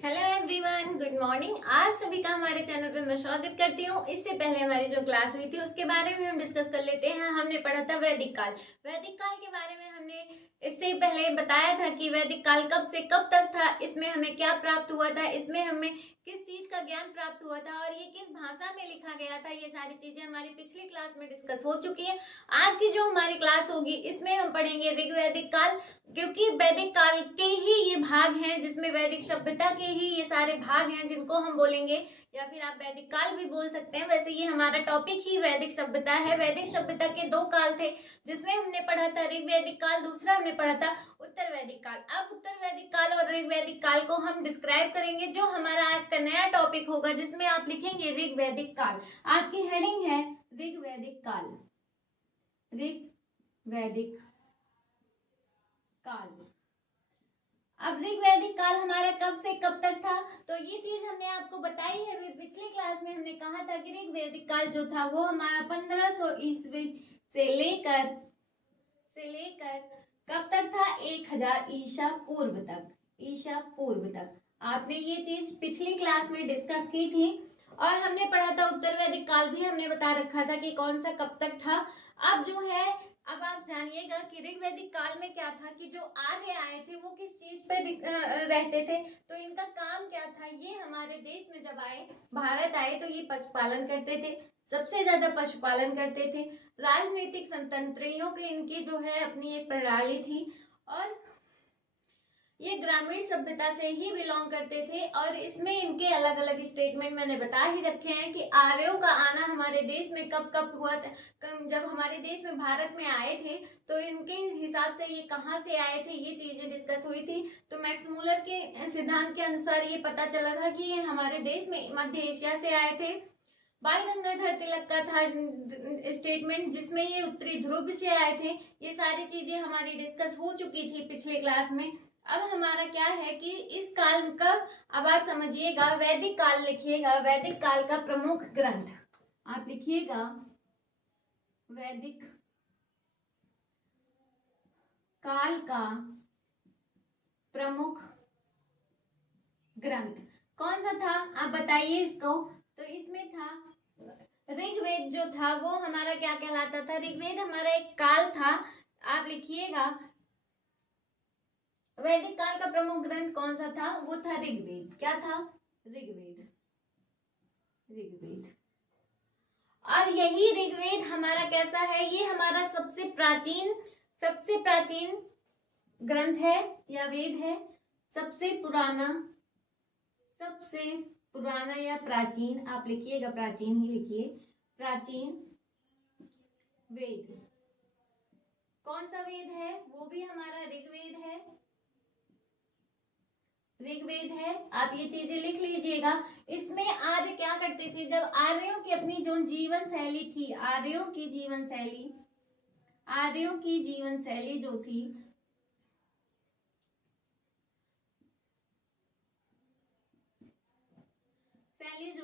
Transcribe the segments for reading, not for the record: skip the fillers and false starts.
Hello everyone, good morning. आप सभी का हमारे चैनल पे मैं स्वागत करती हूँ। इससे पहले हमारी जो क्लास हुई थी उसके बारे में हम डिस्कस कर लेते हैं। हमने पढ़ा था वैदिक काल। वैदिक काल के बारे में हमने इससे पहले बताया था कि वैदिक काल कब से कब तक था, इसमें हमें क्या प्राप्त हुआ था, इसमें हमें किस चीज का ज्ञान प्राप्त हुआ था और ये किस भाषा में लिखा गया था। ये सारी चीजें हमारी पिछली क्लास में डिस्कस हो चुकी है। आज की जो हमारी क्लास होगी इसमें हम पढ़ेंगे ऋग्वैदिक काल, क्योंकि वैदिक काल के ही ये भाग हैं जिसमें वैदिक सभ्यता के ही ये सारे भाग हैं जिनको हम बोलेंगे, या फिर आप वैदिक काल भी बोल सकते हैं। वैसे ये हमारा टॉपिक ही वैदिक सभ्यता है। वैदिक सभ्यता के दो काल थे जिसमें हमने पढ़ा था ऋग्वैदिक काल, दूसरा हमने पढ़ा था उत्तर वैदिक काल। अब उत्तर वैदिक काल और ऋग्वैदिक काल को हम डिस्क्राइब करेंगे, जो हमारा आज का नया टॉपिक होगा जिसमें आप लिखेंगे ऋग्वैदिक काल। आपकी हेडिंग है ऋग्वैदिक काल। ऋग्वैदिक काल। अब ऋग्वैदिक काल हमारा कब से कब तक था, तो ये चीज हमने आपको बताई है। पिछली क्लास में हमने कहा था कि ऋग्वैदिक काल जो था वो हमारा 1500 ईस्वी से लेकर कब तक था, 1000 ईसा पूर्व तक। आपने ये चीज पिछली क्लास में डिस्कस की थी। और हमने पढ़ा था उत्तर वैदिक काल भी हमने बता रखा था कि कौन सा कब तक था। अब जो है, अब आप जानिएगा कि ऋग्वैदिक काल में क्या था कि जो आर्य आए थे वो किस चीज पे रहते थे, तो इनका काम क्या था। ये हमारे देश में जब आए, भारत आए, तो ये पशुपालन करते थे, सबसे ज्यादा पशुपालन करते थे। राजनीतिक संतंत्रियों के इनकी जो है अपनी एक प्रणाली थी और ये ग्रामीण सभ्यता से ही बिलोंग करते थे। और इसमें इनके अलग अलग स्टेटमेंट मैंने बता ही रखे हैं कि आर्यों का आना हमारे देश में कब कब हुआ था। जब हमारे देश में भारत में आए थे तो इनके हिसाब से ये कहाँ से आए थे, ये चीजें डिस्कस हुई थी। तो मैक्स मूलर के सिद्धांत के अनुसार ये पता चला था कि ये हमारे देश में मध्य एशिया से आए थे। बाल गंगाधर तिलक का था स्टेटमेंट जिसमें ये उत्तरी ध्रुव से आए थे। ये सारी चीजें हमारी डिस्कस हो चुकी थी पिछले क्लास में। अब हमारा क्या है कि इस काल का, अब आप समझिएगा, वैदिक काल लिखिएगा। वैदिक काल का प्रमुख ग्रंथ आप लिखिएगा, वैदिक काल का प्रमुख ग्रंथ कौन सा था, आप बताइए इसको। तो इसमें था ऋग्वेद। जो था वो हमारा क्या कहलाता था, ऋग्वेद हमारा एक काल था। आप लिखिएगा वैदिक काल का प्रमुख ग्रंथ कौन सा था, वो था ऋग्वेद। क्या था, ऋग्वेद। और यही ऋग्वेद हमारा कैसा है, ये हमारा सबसे प्राचीन ग्रंथ है या वेद है। सबसे पुराना या प्राचीन, आप लिखिएगा प्राचीन ही लिखिए, प्राचीन वेद। कौन सा वेद है, वो भी हमारा ऋग्वेद है। आप ये चीजें लिख लीजिएगा। इसमें आर्य क्या करते थे, जब आर्यों की अपनी जो जीवन शैली थी, आर्यों की जीवन शैली जो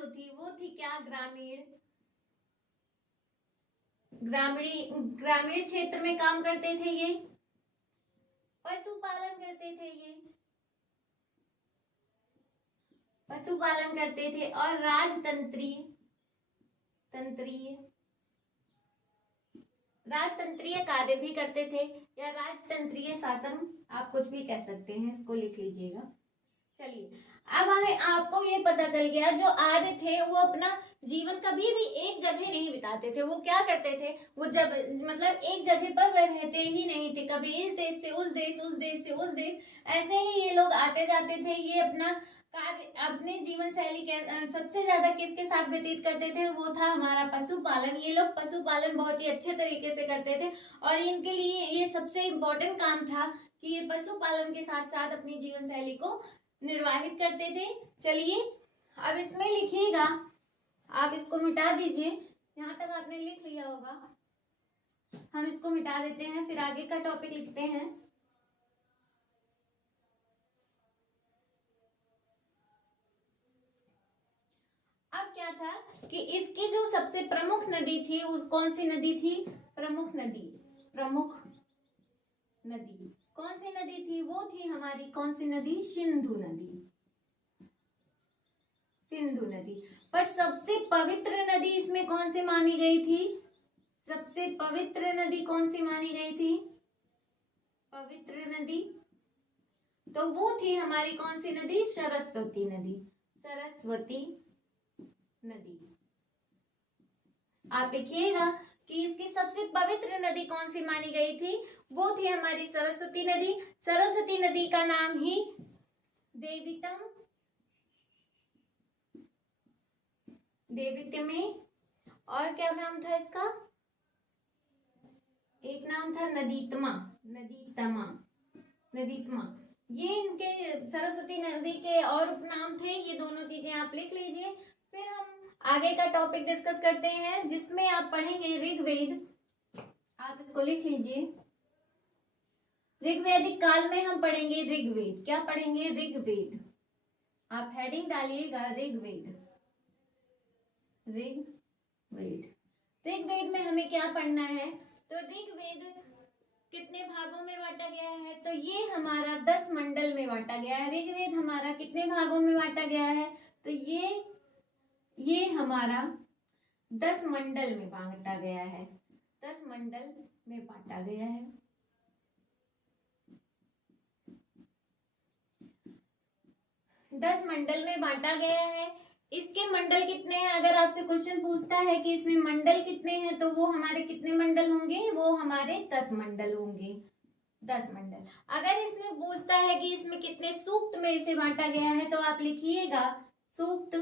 थी, वो थी क्या, ग्रामीण क्षेत्र में काम करते थे। ये पशुपालन करते थे और राजतंत्रीय कार्य भी करते थे, या राजतंत्रीय शासन, आप कुछ भी कह सकते हैं, इसको लिख लीजिएगा। चलिए, अब हमें आपको ये पता चल गया, जो आर्य थे वो अपना जीवन कभी भी एक जगह नहीं बिताते थे। वो क्या करते थे, वो जब मतलब एक जगह पर वह रहते ही नहीं थे, कभी इस देश से उस देश, उस देश से उस देश, ऐसे ही ये लोग आते जाते थे। ये अपना कार्य, अपने जीवन शैली के सबसे ज्यादा किसके साथ व्यतीत करते थे, वो था हमारा पशुपालन। ये लोग पशुपालन बहुत ही अच्छे तरीके से करते थे और इनके लिए ये सबसे इम्पोर्टेंट काम था कि ये पशुपालन के साथ साथ अपनी जीवन शैली को निर्वाहित करते थे। चलिए, अब इसमें लिखिएगा, आप इसको मिटा दीजिए, यहाँ तक आपने लिख लिया होगा, हम इसको मिटा देते हैं, फिर आगे का टॉपिक लिखते हैं। अब क्या था कि इसकी जो सबसे प्रमुख नदी थी, उस कौन सी नदी थी, प्रमुख नदी कौन सी नदी थी, वो थी हमारी कौन सी नदी, सिंधु नदी। सिंधु नदी। पर सबसे पवित्र नदी इसमें कौन सी मानी गई थी? सबसे पवित्र नदी कौन सी मानी गई थी? पवित्र नदी तो वो थी हमारी कौन सी नदी? सरस्वती नदी। सरस्वती नदी। आप लिखिएगा कि इसकी सबसे पवित्र नदी कौन सी मानी गई थी? वो थी हमारी सरस्वती नदी। सरस्वती नदी का नाम ही देवितम, देवितमे, और क्या नाम था इसका? एक नाम था नदीतमा, नदीतमा, नदीतमा। ये इनके सरस्वती नदी के और उपनाम थे। ये दोनों चीजें आप लिख लीजिए। फिर हम आगे का टॉपिक डिस्कस करते हैं जिसमें आप पढ़ेंगे ऋग्वेद। आप इसको लिख लीजिए। ऋग्वैदिक काल में हम पढ़ेंगे ऋग्वेद। क्या पढ़ेंगे? ऋग्वेद। आप हेडिंग डालिएगा ऋग्वेद। ऋग्वेद। ऋग्वेद में हमें क्या पढ़ना है? तो ऋग्वेद कितने भागों में बांटा गया है? तो ये हमारा 10 मंडल में बांटा गया है। ऋग्वेद हमारा कितने भागों में बांटा गया है? तो ये हमारा 10 मंडल में बांटा गया है। 10 मंडल में बांटा गया है। 10 मंडल में बांटा गया है। इसके मंडल कितने हैं? अगर आपसे क्वेश्चन पूछता है कि इसमें मंडल कितने हैं, तो वो हमारे कितने मंडल होंगे? वो हमारे 10 मंडल होंगे। 10 मंडल। अगर इसमें पूछता है कि इसमें कितने सूक्त में इसे बांटा गया है, तो आप लिखिएगा सूक्त।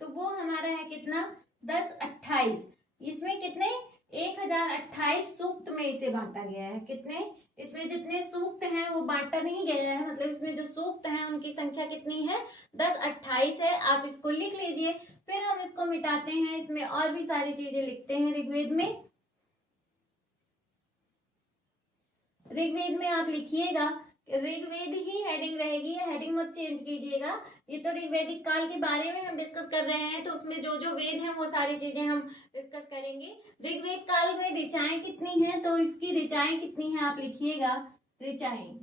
तो वो हमारा है कितना? 10 28। इसमें कितने? 1028 सूक्त में इसे बांटा गया है। कितने? इसमें जितने सूक्त हैं वो बांटा नहीं गया है, मतलब इसमें जो सूक्त हैं उनकी संख्या कितनी है? 10 28 है। आप इसको लिख लीजिए। फिर हम इसको मिटाते हैं। इसमें और भी सारी चीजें लिखते हैं ऋग्वेद में। ऋग्वेद में आप लिखिएगा, ऋग्वेद ही हेडिंग रहेगी, हेडिंग मत चेंज कीजिएगा। ये तो ऋग्वैदिक काल के बारे में हम डिस्कस कर रहे हैं, तो उसमें जो जो वेद हैं वो सारी चीजें हम डिस्कस करेंगे। ऋग्वेद काल में ऋचाएं कितनी हैं? तो इसकी ऋचाएं कितनी हैं आप लिखिएगा। ऋचाएं,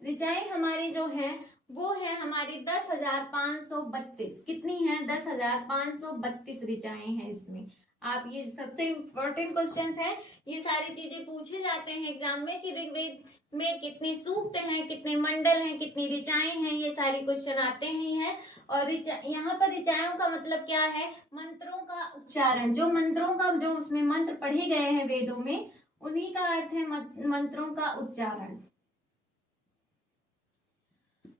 ऋचाएं हमारी जो है वो है हमारी 10,532। कितनी है? 10,532 ऋचाएं हैं इसमें। आप ये सबसे इम्पोर्टेंट क्वेश्चंस हैं। ये सारी चीजें पूछे जाते हैं एग्जाम में कि ऋग्वेद में कितने सूक्त हैं, कितने मंडल हैं, कितनी ऋचाएं हैं, ये सारे क्वेश्चन आते ही हैं। और यहाँ पर ऋचाओं का मतलब क्या है? मंत्रों का उच्चारण। जो मंत्रों का जो उसमें मंत्र पढ़े गए हैं वेदों में, उन्हीं का अर्थ है मंत्रों का उच्चारण।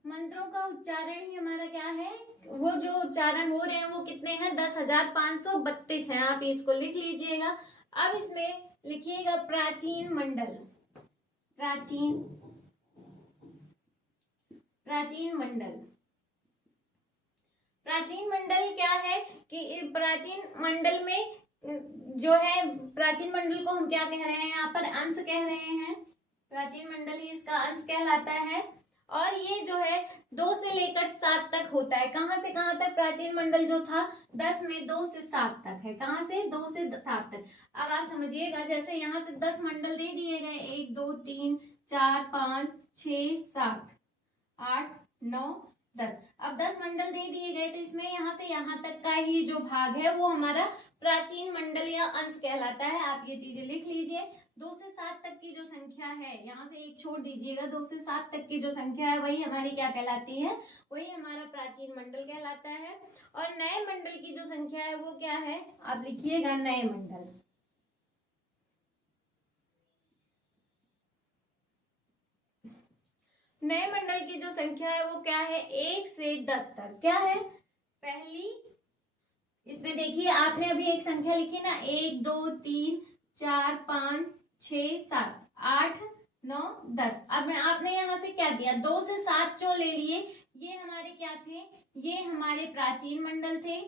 मंत्रों का उच्चारण ही हमारा क्या है? वो जो उच्चारण हो रहे हैं वो कितने हैं? 10,532 हैं। आप इसको लिख लीजिएगा। अब इसमें लिखिएगा प्राचीन मंडल। प्राचीन मंडल। प्राचीन मंडल क्या है कि प्राचीन मंडल में जो है, प्राचीन मंडल को हम क्या कह रहे हैं? यहाँ पर अंश कह रहे हैं। प्राचीन मंडल ही इसका अंश कहलाता है। और ये जो है 2 से लेकर 7 तक होता है। कहां से कहां तक प्राचीन मंडल जो था? 10 में 2 से 7 तक है। कहां से? 2 से 7 तक। अब आप समझिएगा, जैसे यहाँ से 10 मंडल दे दिए गए, 1 2 3 4 5 6 7 8 9 10। अब 10 मंडल दे दिए गए, तो इसमें यहाँ से यहाँ तक का ही जो भाग है वो हमारा प्राचीन मंडल या अंश कहलाता है। आप ये चीजें लिख लीजिए। 2 से 7 तक की जो संख्या है, यहाँ से एक छोड़ दीजिएगा, 2 से 7 तक की जो संख्या है वही हमारी क्या कहलाती है? वही हमारा प्राचीन मंडल कहलाता है। और नए मंडल की जो संख्या है वो क्या है? आप लिखिएगा नए मंडल। नए मंडल की जो संख्या है वो क्या है? 1 से 10 तक। क्या है? पहली, इसमें देखिए आपने अभी एक संख्या लिखी ना, 1 2 3 4 5 6 7 8 9 10। अब आपने यहाँ से क्या किया? 2 से 7 जो ले लिए, ये हमारे क्या थे? ये हमारे प्राचीन मंडल थे।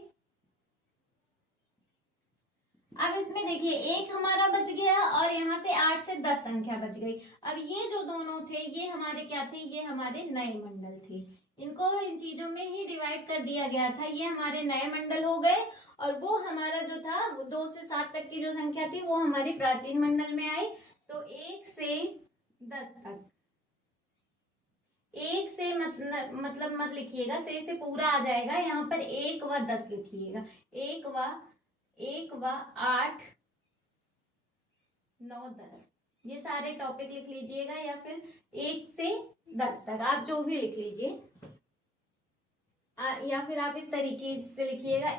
अब इसमें देखिए एक हमारा बच गया और यहाँ से 8 से 10 संख्या बच गई। अब ये जो दोनों थे ये हमारे क्या थे? ये हमारे नए मंडल थे। इनको इन चीजों में ही डिवाइड कर दिया गया था। ये हमारे नए मंडल हो गए और वो हमारा जो था 2 से 7 तक की जो संख्या थी वो हमारी प्राचीन मंडल में आई। तो 1 से 10 तक, एक से मतलब मत लिखिएगा, से पूरा आ जाएगा। यहाँ पर 1 व 10 लिखिएगा। 1 व 8 9 10 ये सारे टॉपिक लिख लीजिएगा, या फिर 1 से 10 तक आप जो भी लिख लीजिए। या फिर आप इस तरीके से लिखिएगा,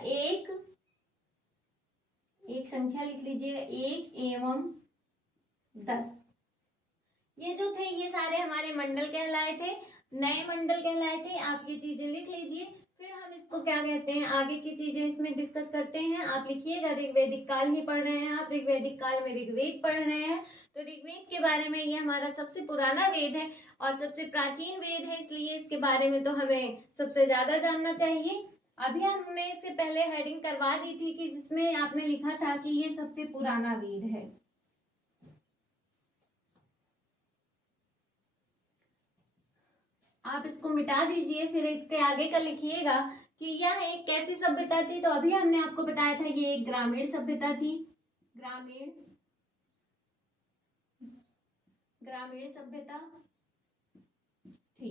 एक संख्या लिख लीजिएगा, 1 एवं 10। ये जो थे ये सारे हमारे मंडल कहलाए थे, नए मंडल कहलाए थे। आप ये चीजें लिख लीजिए। फिर हम इसको क्या कहते हैं, आगे की चीजें इसमें डिस्कस करते हैं। आप लिखिएगा, ऋग्वैदिक काल ही पढ़ रहे हैं आप, ऋग्वैदिक काल में ऋग्वेद पढ़ रहे हैं। तो ऋग्वेद के बारे में, ये हमारा सबसे पुराना वेद है और सबसे प्राचीन वेद है, इसलिए इसके बारे में तो हमें सबसे ज्यादा जानना चाहिए। अभी हमने इससे पहले हेडिंग करवा दी थी कि जिसमें आपने लिखा था कि ये सबसे पुराना वेद है। आप इसको मिटा दीजिए, फिर इसके आगे का लिखिएगा कि यह एक कैसी सभ्यता थी। तो अभी हमने आपको बताया था ये एक ग्रामीण सभ्यता थी। ग्रामीण सभ्यता थी।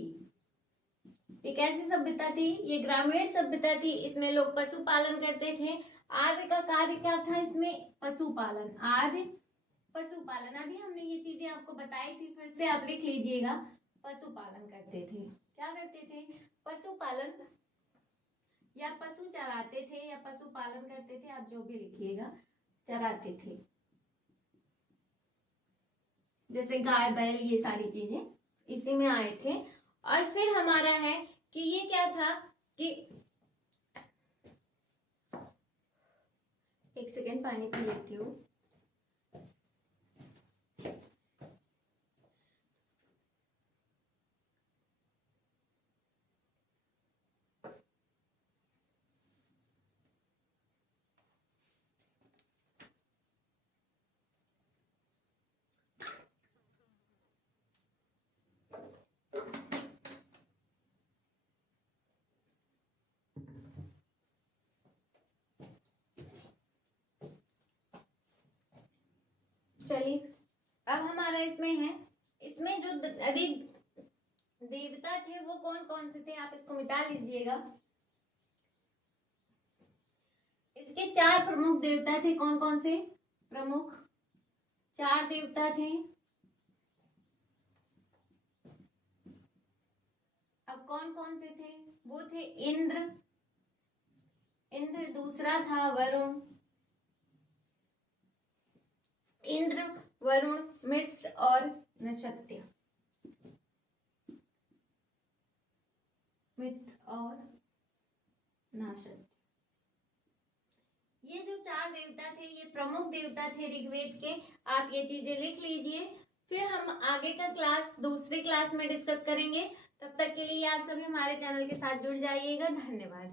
ये कैसी सभ्यता थी, ये ग्रामीण सभ्यता थी। इसमें लोग पशुपालन करते थे। आर्य का कार्य क्या था इसमें, पशुपालन। आर्य पशुपालन, अभी हमने ये चीजें आपको बताई थी, फिर से आप लिख लीजिएगा। पशुपालन करते थे। क्या करते थे, पशुपालन, या पशु चराते थे, या पशुपालन करते थे, आप जो भी लिखिएगा, चराते थे। जैसे गाय बैल, ये सारी चीजें इसी में आए थे। और फिर हमारा है कि ये क्या था कि, एक सेकेंड पानी पी लेती हूँ। चलिए, अब हमारा इसमें है, इसमें जो देवता थे वो कौन कौन से थे, आप इसको मिटा लीजिएगा। इसके 4 प्रमुख देवता थे। कौन कौन से प्रमुख 4 देवता थे। अब कौन कौन से थे, वो थे इंद्र, दूसरा था वरुण, इंद्र, वरुण, मिस्र और नक्षत्य। ये जो 4 देवता थे, ये प्रमुख देवता थे ऋग्वेद के। आप ये चीजें लिख लीजिए। फिर हम आगे का क्लास दूसरी क्लास में डिस्कस करेंगे। तब तक के लिए आप सभी हमारे चैनल के साथ जुड़ जाइएगा। धन्यवाद।